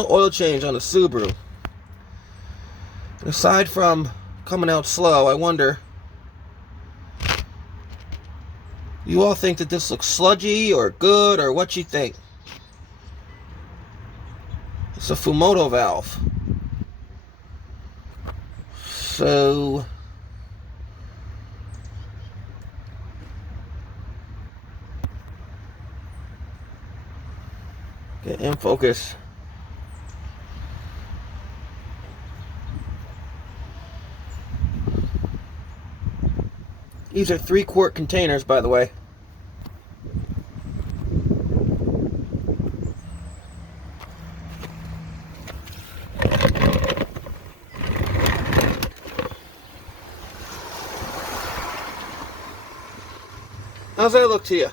Oil change on the Subaru. Aside from coming out slow, I wonder, you all think that this looks sludgy or good, or what you think? It's a Fumoto valve. So get in focus. These are 3-quart containers, by the way. How's that look to you?